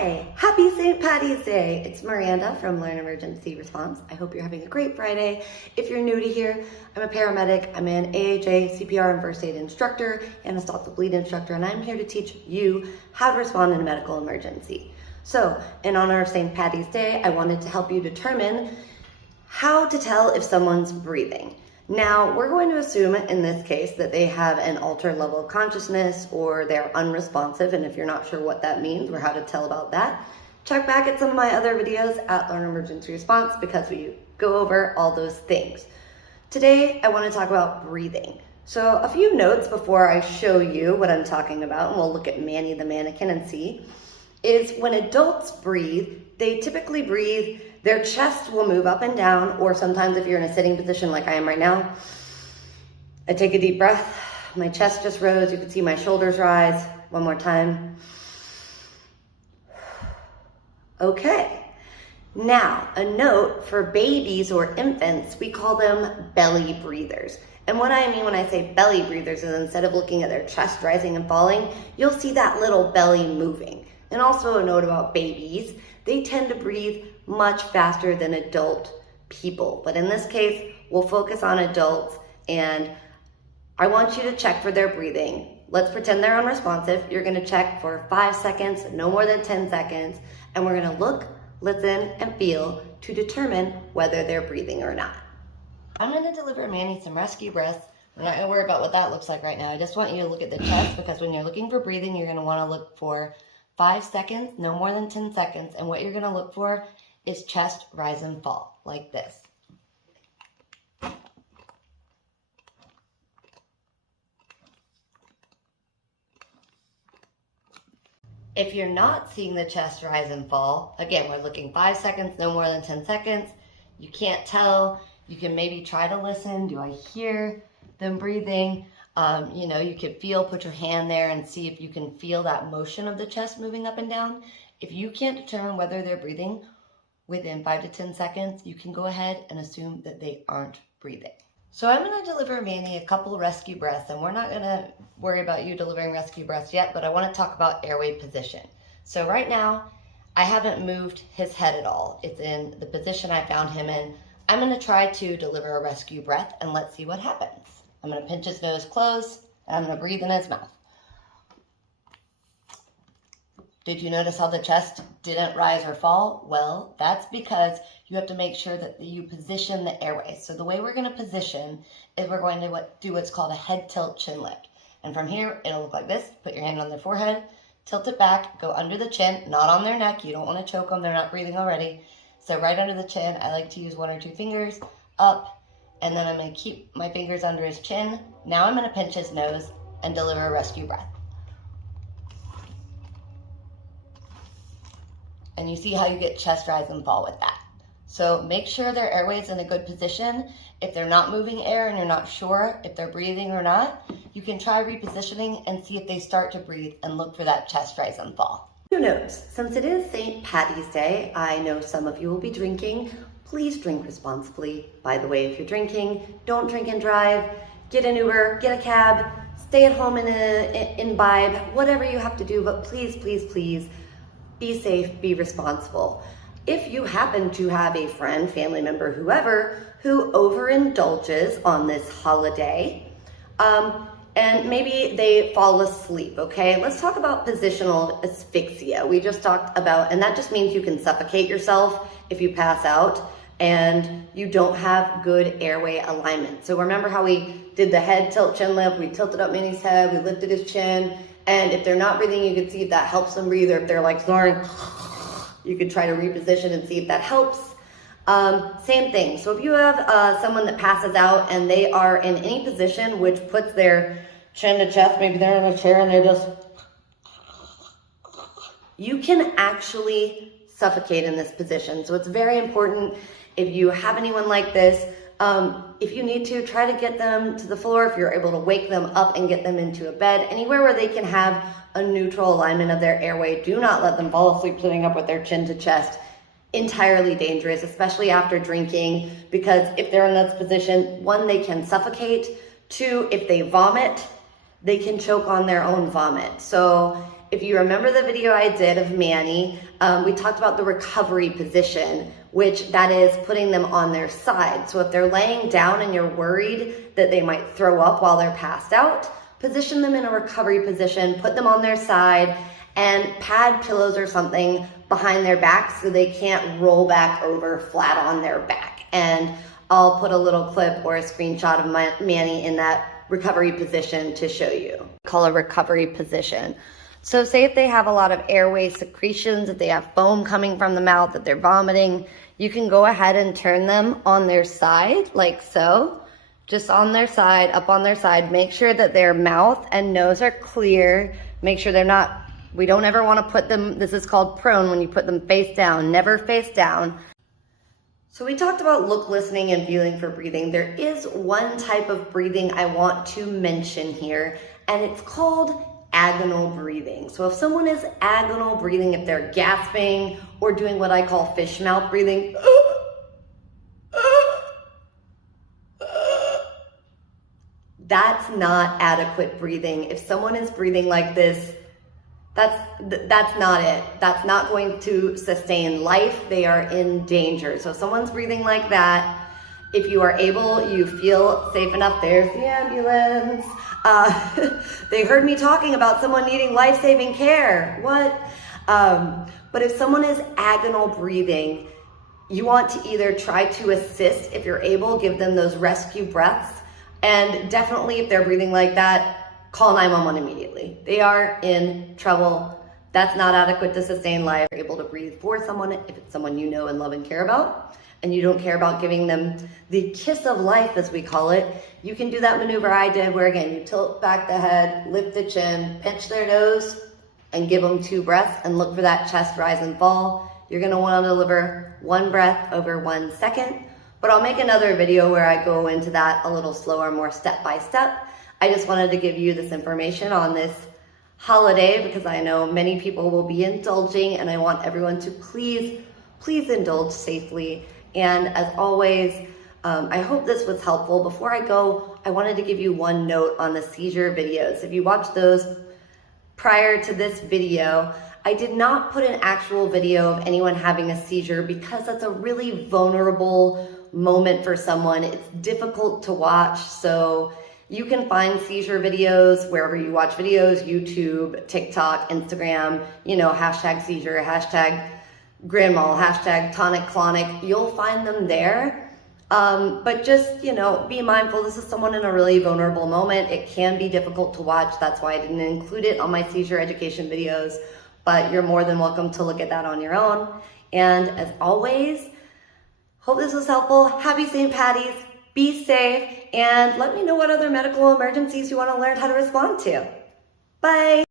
Hi, happy St. Patty's Day. It's Miranda from Learn Emergency Response. I hope you're having a great Friday. If you're new to here, I'm a paramedic. I'm an AHA, CPR, and first aid instructor and a stop the bleed instructor, and I'm here to teach you how to respond in a medical emergency. So, in honor of St. Patty's Day, I wanted to help you determine how to tell if someone's breathing. Now, we're going to assume in this case that they have an altered level of consciousness or they're unresponsive, and if you're not sure what that means or how to tell about that, check back at some of my other videos at Learn Emergency Response because we go over all those things. Today, I want to talk about breathing. So a few notes before I show you what I'm talking about, and we'll look at Manny the mannequin and see, is when adults breathe, they typically breathe, their chest will move up and down, or sometimes if you're in a sitting position like I am right now, I take a deep breath, my chest just rose, you can see my shoulders rise. One more time. Okay. Now, a note for babies or infants, we call them belly breathers. And what I mean when I say belly breathers is instead of looking at their chest rising and falling, you'll see that little belly moving. And also a note about babies, they tend to breathe much faster than adult people. But in this case, we'll focus on adults, and I want you to check for their breathing. Let's pretend they're unresponsive. You're gonna check for 5 seconds, no more than 10 seconds, and we're gonna look, listen, and feel to determine whether they're breathing or not. I'm gonna deliver Manny some rescue breaths. I'm not gonna worry about what that looks like right now. I just want you to look at the chest, because when you're looking for breathing, you're gonna wanna look for 5 seconds, no more than 10 seconds. And what you're gonna look for is chest rise and fall, like this. If you're not seeing the chest rise and fall, again, we're looking 5 seconds, no more than 10 seconds. You can't tell, you can maybe try to listen. Do I hear them breathing? You could feel, put your hand there and see if you can feel that motion of the chest moving up and down. If you can't determine whether they're breathing within 5 to 10 seconds, you can go ahead and assume that they aren't breathing. So I'm going to deliver Manny a couple rescue breaths, and we're not going to worry about you delivering rescue breaths yet, but I want to talk about airway position. So right now, I haven't moved his head at all. It's in the position I found him in. I'm going to try to deliver a rescue breath, and let's see what happens. I'm going to pinch his nose closed, and I'm going to breathe in his mouth. Did you notice how the chest didn't rise or fall? Well, that's because you have to make sure that you position the airway. So the way we're going to position is we're going to do what's called a head tilt chin lift. And from here, it'll look like this. Put your hand on their forehead, tilt it back, go under the chin, not on their neck. You don't want to choke them. They're not breathing already. So right under the chin, I like to use 1 or 2 fingers up, and then I'm going to keep my fingers under his chin. Now I'm going to pinch his nose and deliver a rescue breath. And you see how you get chest rise and fall with that. So make sure their airway's in a good position. If they're not moving air and you're not sure if they're breathing or not, you can try repositioning and see if they start to breathe and look for that chest rise and fall. Who knows? Since it is St. Patty's Day, I know some of you will be drinking. Please drink responsibly. By the way, if you're drinking, don't drink and drive. Get an Uber, get a cab, stay at home and imbibe, whatever you have to do, but please, please, please, be safe, be responsible. If you happen to have a friend, family member, whoever, who overindulges on this holiday, and maybe they fall asleep, okay? Let's talk about positional asphyxia. We just talked about, and that just means you can suffocate yourself if you pass out and you don't have good airway alignment. So remember how we did the head tilt chin lift, we tilted up Manny's head, we lifted his chin, and if they're not breathing, you can see if that helps them breathe, or if they're like snoring, you can try to reposition and see if that helps. Same thing. So if you have someone that passes out and they are in any position which puts their chin to chest, maybe they're in a chair and they're just, you can actually suffocate in this position. So it's very important if you have anyone like this, if you need to, try to get them to the floor. If you're able to wake them up and get them into a bed, anywhere where they can have a neutral alignment of their airway. Do not let them fall asleep sitting up with their chin to chest. Entirely dangerous, especially after drinking, because if they're in this position, 1, they can suffocate. 2, if they vomit, they can choke on their own vomit. So if you remember the video I did of Manny, we talked about the recovery position, which that is putting them on their side. So if they're laying down and you're worried that they might throw up while they're passed out, position them in a recovery position, put them on their side, and pad pillows or something behind their back so they can't roll back over flat on their back. And I'll put a little clip or a screenshot of Manny in that recovery position to show you. Call a recovery position. So say if they have a lot of airway secretions, if they have foam coming from the mouth, that they're vomiting, you can go ahead and turn them on their side, like so. Just on their side, up on their side. Make sure that their mouth and nose are clear. Make sure they're not, we don't ever want to put them, this is called prone, when you put them face down, never face down. So we talked about look, listening, and feeling for breathing. There is one type of breathing I want to mention here, and it's called agonal breathing. So if someone is agonal breathing, if they're gasping or doing what I call fish mouth breathing, that's not adequate breathing. If someone is breathing like this, that's not it. That's not going to sustain life. They are in danger. So if someone's breathing like that, if you are able, you feel safe enough, there's the ambulance. They heard me talking about someone needing life-saving care. What? But if someone is agonal breathing, you want to either try to assist, if you're able, give them those rescue breaths. And definitely if they're breathing like that, call 911 immediately. They are in trouble. That's not adequate to sustain life. You're able to breathe for someone if it's someone you know and love and care about, and you don't care about giving them the kiss of life, as we call it, you can do that maneuver I did where, again, you tilt back the head, lift the chin, pinch their nose, and give them 2 breaths, and look for that chest rise and fall. You're gonna wanna deliver 1 breath over 1 second, but I'll make another video where I go into that a little slower, more step by step. I just wanted to give you this information on this holiday because I know many people will be indulging, and I want everyone to please indulge safely. And as always, I hope this was helpful. Before I go, I wanted to give you one note on the seizure videos. If you watched those prior to this video, I did not put an actual video of anyone having a seizure because that's a really vulnerable moment for someone. It's difficult to watch, so you can find seizure videos wherever you watch videos, YouTube, TikTok, Instagram, hashtag seizure, hashtag grand mal, hashtag tonic clonic. You'll find them there. But just, be mindful. This is someone in a really vulnerable moment. It can be difficult to watch. That's why I didn't include it on my seizure education videos, but you're more than welcome to look at that on your own. And as always, hope this was helpful. Happy St. Patty's. Be safe, and let me know what other medical emergencies you want to learn how to respond to. Bye.